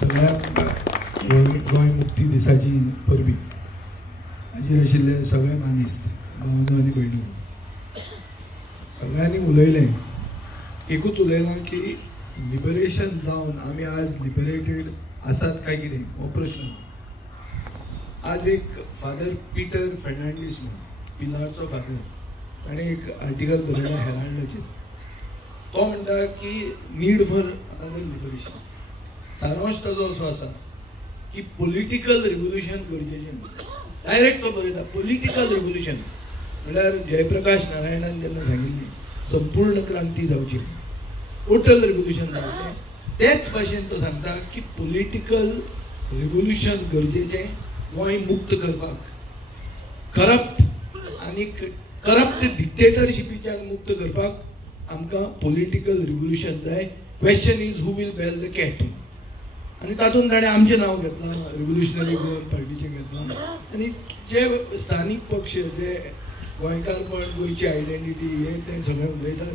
सगळ्यांक गोंय मुक्ती दिसाची परबी हाजेर आशिल्ले सगळे मानिस्त भावनो आनी भयणो सगळ्यांनी उलयलें. एकूच उलयलां की लिबरेशन जावन आमी आज लिबरेटेड आसात काय कितें हो प्रश्न. आज एक फादर पीटर फेर्नांडीस म्हणून पिलारचो फादर ताणें एक आर्टिकल बरयला हेराल्डाचेर. तो म्हणटा की नीड फॉर अनदर लिबरेशन. सारांश ताजो असो आसा की पॉलिटिकल रिव्होल्युशन गरजेचें. डायरेक्ट तो बरयता पॉलिटिकल रिव्होल्युशन म्हळ्यार जयप्रकाश नारायणान जेन्ना सांगिल्लें संपूर्ण क्रांती जावची टोटल रिव्होल्युशन जावचें तेच भाशेन तो सांगता की पॉलिटिकल रिव्होल्युशन गरजेचें गोंय मुक्त करपाक. करप्ट डिक्टेटरशिपीच्यान मुक्त करपाक आमकां पॉलिटिकल रिव्होल्युशन जाय. Question is who will bell the cat. आनी तातूंत ताणें आमचें नांव घेतलां, रिव्होल्युशनरी गोवन पार्टीचें घेतलां. आनी जे स्थानीक पक्ष जे गोंयकारपण गोंयची आयडेंटिटी हे ते सगळे उलयतात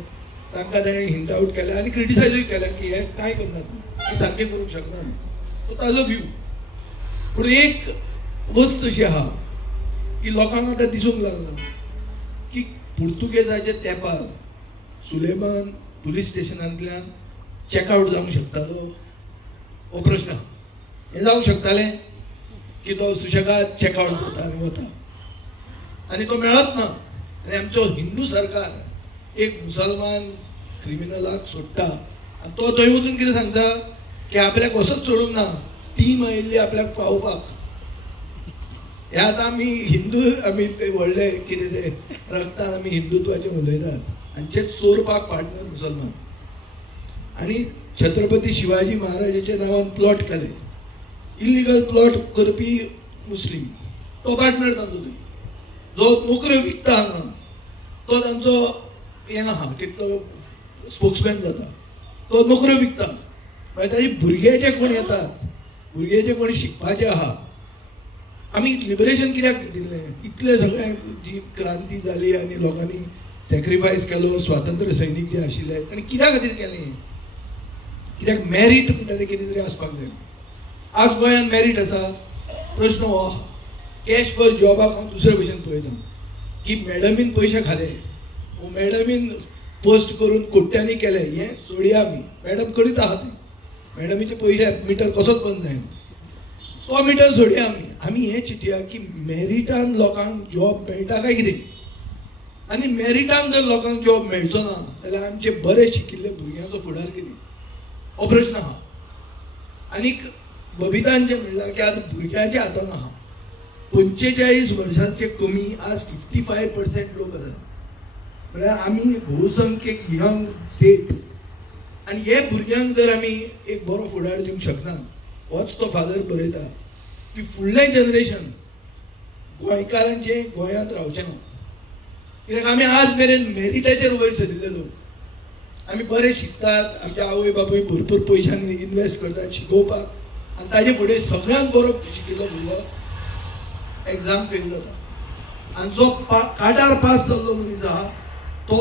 तांकां ताणें हिंट आउट केलें आनी क्रिटिसायजूय केलें की हे कांय करनात, हे सारकें करूंक शकना. सो ताजो व्यू. पूण एक वस्त अशी आहा की लोकांक आतां दिसूंक लागला की पुर्तुगेजाच्या तेंपार सुलेमान पुलीस स्टेशनांतल्यान चॅकआउट जावंक शकतालो हो प्रश्न. हें जावंक शकतालें की तो सुशेगाद चॅकआउट जाता आनी वता आनी तो मेळत ना. आनी आमचो हिंदू सरकार एक मुसलमान क्रिमिनलाक सोडटा आनी तो थंय वचून कितें सांगता की आपल्याक वसत सोडूंक ना, टीम आयिल्ली आपल्याक पावोवपाक. हे आतां आमी हिंदू आमी ते व्हडले कितें ते रक्तान आमी हिंदुत्वाचें उलयतात आनी ते चोरपाक पार्टनर मुसलमान. आनी छत्रपती शिवाजी महाराजाच्या नांवान प्लॉट केले. इल्लिगल प्लॉट करपी मुस्लीम तो पार्टनर तांचो थंय. जो नोकऱ्यो विकता हांगा तो तांचो हें आहा की तो स्पोक्समॅन जाता, तो नोकऱ्यो विकता. मागीर ताजे भुरगे जे कोण येतात, भुरगे जे कोण शिकपाचे आहा, आमी लिबरेशन कित्याक दिल्लें? इतले सगळे जी क्रांती जाली आनी लोकांनी सॅक्रिफायस केलो, स्वातंत्र्य सैनीक जे आशिल्ले आनी कित्या खातीर केलें? कित्याक मॅरीट म्हणटा तें कितें तरी आसपाक जाय. आज गोंयांत मॅरीट आसा? प्रश्न हो आहा. कॅश फॉर जॉबाक हांव दुसरे भशेन पळयता की मॅडमीन पयशे खाले, मॅडमीन पोस्ट करून कोट्यांनी केले, हें सोडया आमी. मॅडम करीत आहा थंय, मॅडमीचे पयशे मिटर कसोच बंद जायना, तो मिटर सोडया आमी. आमी हें चिंतया की मॅरिटान लोकांक जॉब मेळटा काय कितें. आनी मॅरिटान जर लोकांक जॉब मेळचो ना जाल्यार आमचे बरे शिकिल्ले भुरग्यांचो फुडार कितें हो प्रश्न आहा. आनीक बबितान जें म्हणलां की आतां भुरग्यांच्या हातान आहा. 45 वर्सांचे कमी आज 55% लोक आसात. म्हळ्यार आमी बहुसंख्यक यंग स्टेट आनी हे भुरग्यांक जर आमी एक बरो फुडार दिवंक शकना. होच तो फादर बरयता की फुडलें जनरेशन गोंयकारांचें गोंयांत रावचें ना. कित्याक आमी आज मेरेन मॅरिटाचेर वयर सरिल्ले लोक. आमी बरें शिकतात, आमचे आवय बापूय भरपूर पयशांनी इन्वेस्ट करतात शिकोवपाक आनी ताजे फुडें सगळ्यांत बरो शिकिल्लो भुरगो एग्जाम फेल जाता आनी जो कार्डार पास जाल्लो मनीस आहा तो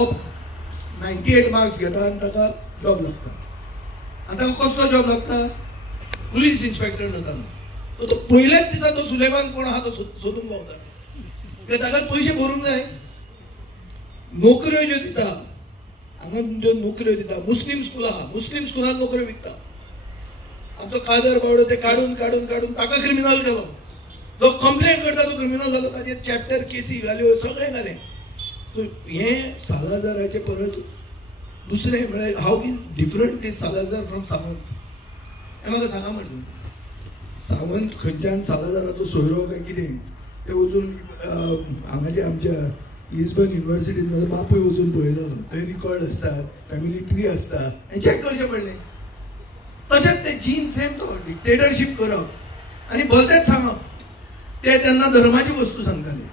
98 मार्क्स घेता आनी ताका जॉब लागता. आनी ताका कसलो जॉब लागता? पुलीस इन्स्पेक्टर जाता. तो पयल्याच दिसा तो सुलेमान कोण आहा तो सोदूंक पावता. कित्याक ताका पयशे भरूंक जाय. नोकऱ्यो ज्यो दिता हांगा ज्यो नोकऱ्यो दिता, मुस्लीम स्कूल आहा, मुस्लीम स्कुलांत नोकऱ्यो विकता. आमचो कादर बावडो ते काडून काडून काडून ताका क्रिमिनल केलो. जो कंप्लेंट करता तो क्रिमिनल जालो, ताजेर चॅप्टर केसी घाल्यो, सगळें घालें. सो हें सालाजाराचे परस दुसरें म्हळ्यार how is different is Salazar from Sawant. हें म्हाका सांगा म्हणटा. सावंत खंयच्यान सालाजाराचो सोयरो काय कितें तें वचून हांगाच्या आमच्या लिस्बन युनिवर्सिटींत म्हजो बापूय वचून पळयलो. थंय रिकॉर्ड आसतात, फॅमिली ट्री आसता आनी चॅक करचें पडलें. तशेंच तें जीन सेम तो डिक्टेटरशीप करप आनी भलतेंच सांगप. ते तेन्ना धर्माची वस्तू सांगताले.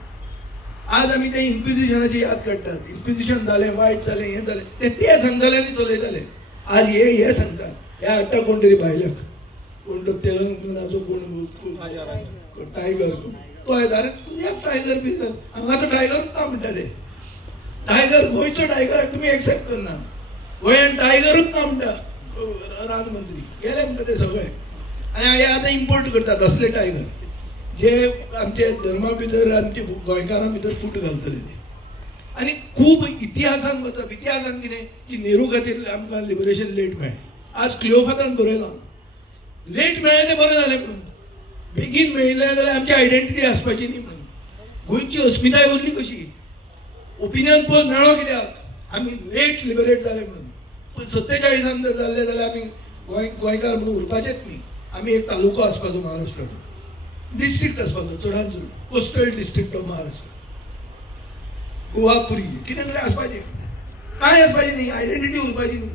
आज आमी ते इन्क्विजिशनाची याद काडटात. इन्क्विजिशन जालें, वायट जालें, हें जालें, ते सांगताले आनी चलयताले. आज हे सांगतात. हे हाडटा कोण तरी भायल्याक, कोण तो तेलंगणाचो कोण टायगर तो येता. अरे तुज्याक टायगर बी हांगा तो टायगरूच ना म्हणटा ते. टायगर गोंयचो टायगराक तुमी एक्सेप्ट करना. गोंयान टायगरूच ना म्हणटा राजमंत्री. गेले म्हणटा ते सगळे. आनी हे आतां इम्पोर्ट करतात असले टायगर जे आमचे धर्मा भितर आमचे गोंयकारां भितर फूट घालतले ते. आनी खूब इतिहासान वचप, इतिहासान कितें की नेहरू खातीर आमकां लिबरेशन लेट मेळ्ळें. आज क्लिओफात्रान बरयलां लेट मेळ्ळें तें बरें जालें म्हणून. बेगीन मेळिल्लें जाल्यार आमची आयडेंटिटी आसपाची न्ही म्हणून. गोंयची अस्मिताय उरली कशी. ओपिनियन पोल मेळ्ळो कित्याक आमी लेट लिबरेट जाले म्हणून. पण 47 जर जाल्ले जाल्यार आमी गोंयकार म्हणून उरपाचेच न्ही. आमी एक तालुको आसपाचो महाराष्ट्राचो, डिस्ट्रिक्ट आसपाचो चडांत चड, coastal district of Maharashtra, Govapuri कितें तरी आसपाचें. कांय आसपाचें न्ही, आयडेंटिटी उरपाची न्ही.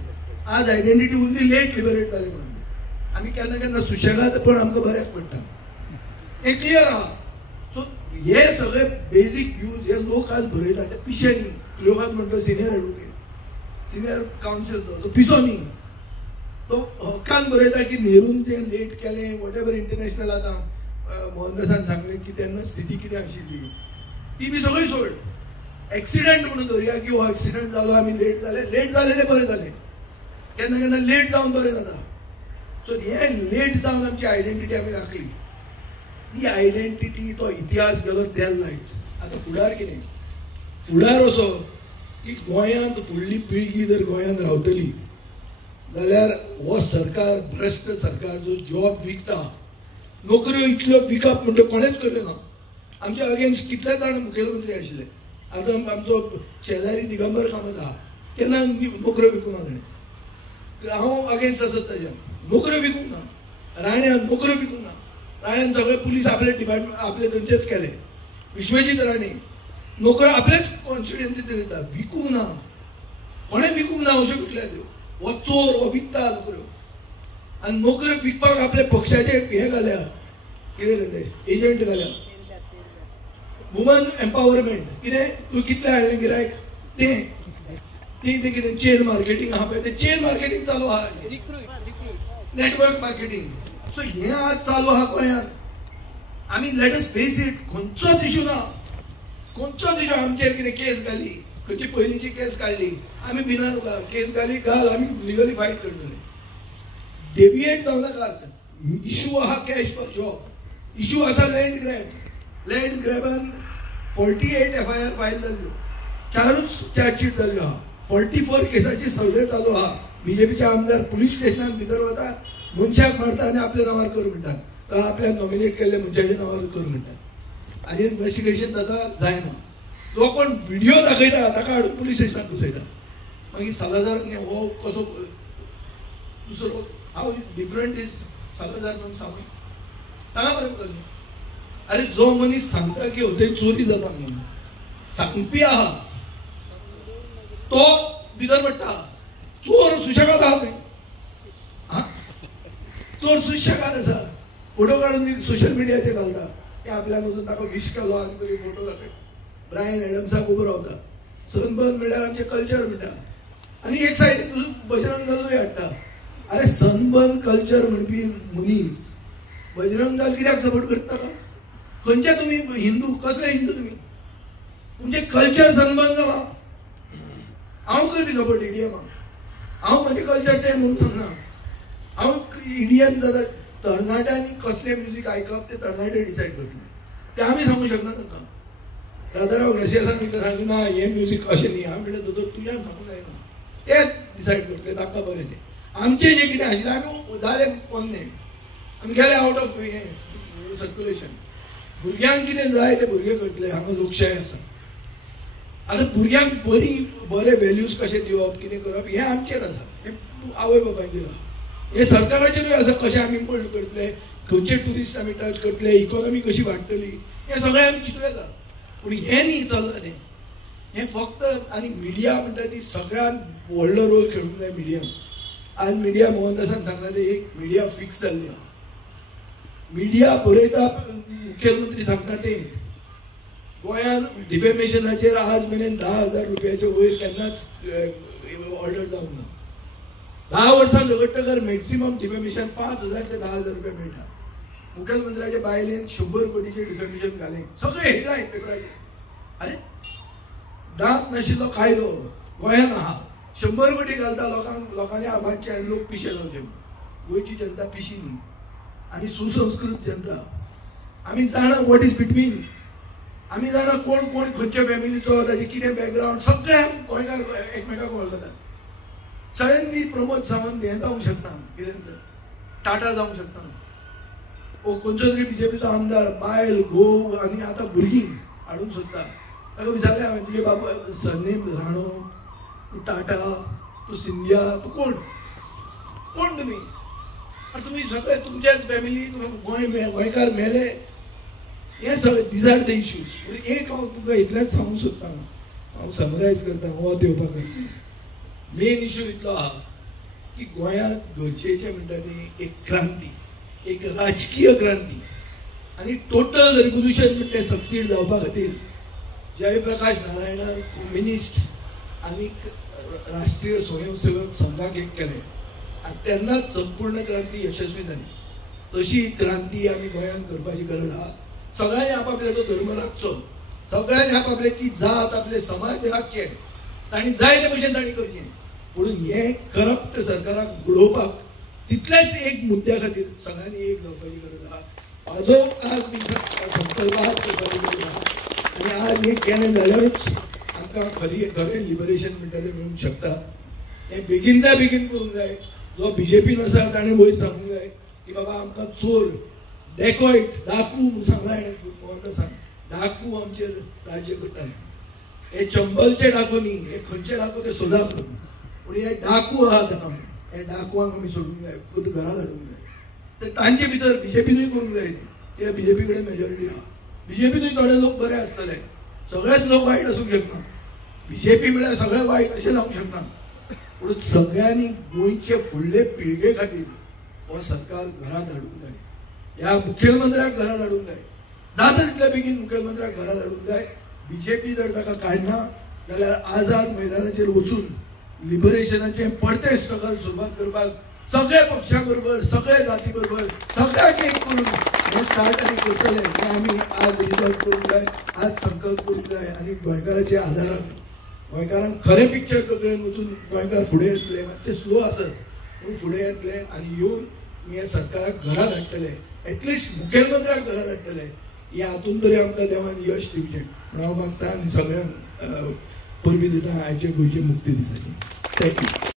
आज आयडेंटिटी उरली लेट लिबरेट जाले म्हणून. आमी केन्ना केन्ना सुशेगाद पण आमकां बऱ्याक पडटा, हें क्लियर आहा. सो हे सगळे बेजीक यूज हे लोक आज बरयता ते पिशे न्ही. लोकांक म्हणटा सिनियर एडवोकेट, सिनियर कावन्सील तो पिसो न्ही. तो हक्कान बरयता की नेरून जें लेट केलें वॉट एवर इंटरनॅशनल आतां मोहनदासान सांगलें की तेन्ना स्थिती कितें आशिल्ली ती बी सगळी सोड. एक्सिडंट म्हणून धरया की हो एक्सिडंट जालो आमी लेट जाले ते बरें जालें. केन्ना केन्ना लेट जावन बरें जाता. सो हे लेट जावन आमची आयडेंटिटी आमी राखली. ती आयडेंटिटी तो इतिहास गेलो देल लायट. आतां फुडार कितें, फुडार असो की गोंयांत फुडली पिळगी जर गोंयांत रावतली जाल्यार हो सरकार भ्रश्ट सरकार जो जॉब विकता, नोकऱ्यो इतल्यो विकप म्हणटा कोणेच केल्यो ना. आमच्या अगेन्स्ट कितले जाण मुखेलमंत्री आशिल्ले. आतां आमचो शेजारी दिगंबर कामत आहा, केन्ना नोकऱ्यो विकूंक ना ताणें. हांव अगेन्स्ट आसत ताज्या. नोकऱ्यो विकूंक ना, राण्यान नोकऱ्यो विकूंक ना. राण्यान सगळे पुलीस आपले डिपार्टमेंट आपले थंयचेच केले. विश्वजीत राणे नोकऱ्यो आपलेच कॉन्स्टिट्युएन्सीत दिता, विकूंक ना. कोणें विकूंक ना अश्यो विकल्या त्यो. हो चोर हो विकता नोकऱ्यो. आनी नोकऱ्यो विकपाक आपले पक्षाचे हे घाल्या, कितें रे ते एजंट घाल्या. वुमन एम्पावरमेंट कितें तूं कितलें हाडलें गिरायक तें कितें चेन मार्केटींग आहा पळय तें चेन मार्केटींग चालू आहा, नेटवर्क मार्केटींग. सो हें आज चालू आहा गोंयांत. आमी लेट अस फेस इट. खंयचोच इशू ना, खंयचोच इशू आमचेर कितें केस घाली, खंयची पयलींची केस काडली आमी भिना तुका. केस घाली घाल, आमी लिगली फायट करतले. डेविएट जावं नाका. इशू आहा कॅश फॉर जॉब. इशू आसा लँड ग्रॅब. लँड ग्रॅबान 48 FIR फायल जाल्ल्यो, 4च चार्जशीट जाल्ल्यो आहा. 44 केसाची सर्वे चालू आहा. बीजेपीचे आमदार पुलीस स्टेशनात भितर वता, मनशाक मारता आनी आपल्या नांवार कर म्हणटात, आपल्या नॉमिनेट केल्ल्या मनशाच्या नांवार कर म्हणटात. आनी इन्व्हेस्टिगेशन जाता जायना. जो कोण व्हिडिओ दाखयता ताका हाडून पुलीस स्टेशनात घुसयता. मागीर सालाजारान हो कसो दुसरो हाव डिफरंट इज सालाजार फ्रॉम सावय ताका बरें कळ्ळें. अरे जो मनीस सांगता की थंय चोरी जाता म्हणून सांगपी आहा तो भितर पडटा. चोर सुशेगाद आहा थंय. चोर सुशेगाद आसा. फोटो काडून सोशल मिडियाचेर घालता की आपल्यान वचून ताका विश केलो आनी तरी फोटो दाखय. ब्रायन एडम्साक उबो रावता. सनबर्न म्हणल्यार आमचें कल्चर म्हणटा. आनी एक सायडीन बजरंग दलूय हाडटा. अरे सनबर्न कल्चर म्हणपी मनीस बजरंग दल कित्याक सपोर्ट करता का? खंयचे तुमी हिंदू, कसले हिंदू तुमी? तुमचे कल्चर सनबर्न जाला. हांव करपी सपोर्ट इडियमाक. हांव म्हजें कल्चर तें म्हणून सांगना. हांव इडियम जाल्यार तरणाट्यांनी कसलें म्युजीक आयकप ते तरणाटे डिसायड करतले. ते आमी सांगूंक शकना ताका. राधाराव ग्रेसियसान म्हटलें सांगलें ना हें म्युजीक अशें न्ही. हांव म्हटलें दोतोर तुज्यान सांगूंक जायना. ते डिसायड करतले ताका बरें तें. आमचें जें कितें आशिल्लें आमी जालें पोन्ने आमी गेले आवट ऑफ हें सर्क्युलेशन. भुरग्यांक कितें जाय ते भुरगे करतले. हांगा लोकशाय आसा. आतां भुरग्यांक बरे व्हॅल्यूज कशे दिवप कितें करप हें आमचेर आसा. हें आवय बापायचेर आसा. हें सरकाराचेरूय आसा. कशें आमी मोल्ड करतले, खंयचे टुरिस्ट आमी टच करतले, इकॉनॉमी कशी वाडटली हें सगळें आमी चिंतलेलां. पूण हें न्ही चल्लां तें. हें फक्त आनी मिडिया म्हणटा ती सगळ्यात व्हडलो रोल खेळूंक जाय मिडियान. आज मिडिया मोहनदासान सांगला ते एक मिडिया फिक्स जाल्ली आहा. मिडिया बरयता मुखेलमंत्री सांगता ते गोंयांत डिफेमेशनाचेर आज मेरेन 10,000 रुपयाचे वयर केन्नाच ऑर्डर जावंक ना. 10 वर्सां झगडटकर मॅक्सिमम डिफेमेशन 5,000 ते 10,000 रुपया मेळटा. मुखेलमंत्र्याच्या बायलेन 100 कोटीचे डिफेमेशन घालें. सगळे हेडलायन पेपराचेर. अरे दांत नाशिल्लो कायदो गोंयांत आहा. 100 कोटी घालता लोकांनी आबादचे आनी लोक पिशे जावचे. गोंयची जनता पिशी न्ही. आमी सुसंस्कृत जनता. आमी जाणा वॉट इज बिटवीन. आमी जाणा कोण कोण खंयच्या फॅमिलीचो, ताजे कितें बॅकग्रावंड, सगळे गोंयकार एकमेकाक वळखतात. सडनली प्रमोद सावंत हें जावंक शकना, कितें टाटा जावंक शकना, ओ खंयचो तरी बीजेपीचो आमदार बायल घोव आनी आतां भुरगीं हाडूंक सोदता. ताका विचारलें हांवें, तुजे बाबा सरनेम राणो, तूं टाटा, तूं सिंधिया, तूं कोण कोण तुमी? तुमी सगळे तुमच्याच फॅमिली गोंयकार मेले. हे सगळे दीज आर द इश्यूज. एक हांव तुमकां इतलेंच सांगूंक सोदतां, हांव समरायज करतां वत येवपाक. मेन इश्यू इतलो आहा की गोंयांत गरजेचें म्हणटा ती एक क्रांती, एक राजकीय क्रांती आनी टोटल रेव्होल्युशन म्हणटा तें सक्सीड जावपा खातीर जयप्रकाश नारायणान कम्युनिस्ट आनी राष्ट्रीय स्वयंसेवक संघाक एक केलें आनी तेन्नाच संपूर्ण क्रांती यशस्वी जाली. तशी क्रांती आमी गोंयांत करपाची गरज आहा. सगळ्यांनी आपापल्याचो धर्म राखचो, सगळ्यांनी आपापल्याची जात, आपले समाज राखचे, तांणी जाय ते भशेन तांणी करचें. म्हणून हे करप्ट सरकाराक घडोवपाक तितल्याच एक मुद्द्या खातीर सगळ्यांनी एक जावपाची गरज आहा. म्हाजो आज संकल्प आज करपाची गरज आहा. आनी आज हे केलें जाल्यारूच आमकां खरें लिबरेशन म्हणटा तें मेळूंक शकता. हें बेगिनच्या बेगीन करूंक जाय. जो बीजेपीन आसा ताणें वयर सांगूंक जाय की बाबा आमकां चोर, डेकॉयट, डाकू म्हणून सांगला हेणें. डाकू आमचेर राज्य करतात. हे चंबलचे डाकू न्ही, हे खंयचे डाकू ते सोदा पूण हे डाकू आहात. हे डाकुवांक आमी सोडूंक जाय, घरा धाडूंक जाय. ते तांचे भितर बीजेपीनूय करूंक जाय. कित्याक बीजेपी कडेन मेजॉरिटी आहा. बीजेपीनूय थोडे लोक बरे आसतले, सगळेच लोक वायट आसूंक शकना. बीजेपी म्हळ्यार सगळे वायट अशें जावंक शकना. पूण सगळ्यांनी गोंयचे फुडले पिळगे खातीर हो सरकार घरांत हाडूंक जाय. ह्या मुखेलमंत्र्याक घरांत हाडूंक जाय. जाता तितल्या बेगीन मुखेलमंत्र्याक घरांत हाडूंक जाय. बीजेपी जर ताका काडना जाल्यार आझाद मैदानाचेर वचून लिबरेशनाचे परते स्ट्रगल सुरवात करपाक सगळे पक्षा बरोबर, सगळे जाती बरोबर, सगळ्यांक एक करून हे स्टार्ट आमी करतले. हे आमी आज रिजॉल्व करूंक जाय, आज संकल्प करूंक जाय. आनी गोंयकाराच्या आदारान गोंयकारांक खरें पिक्चर तकलेन वचून गोंयकार फुडें येतले. मातशे स्लो आसत पूण फुडें येतले आनी येवन हे सरकाराक घरांत हाडटले. एटलिस्ट मुखेलमंत्र्याक घरांत हाडटले. हे हातून तरी आमकां देवान यश दिवचें म्हण हांव मागतां आनी सगळ्यांक परबी दिता आयचे गोंयचे मुक्ती दिसाची. थँक्यू.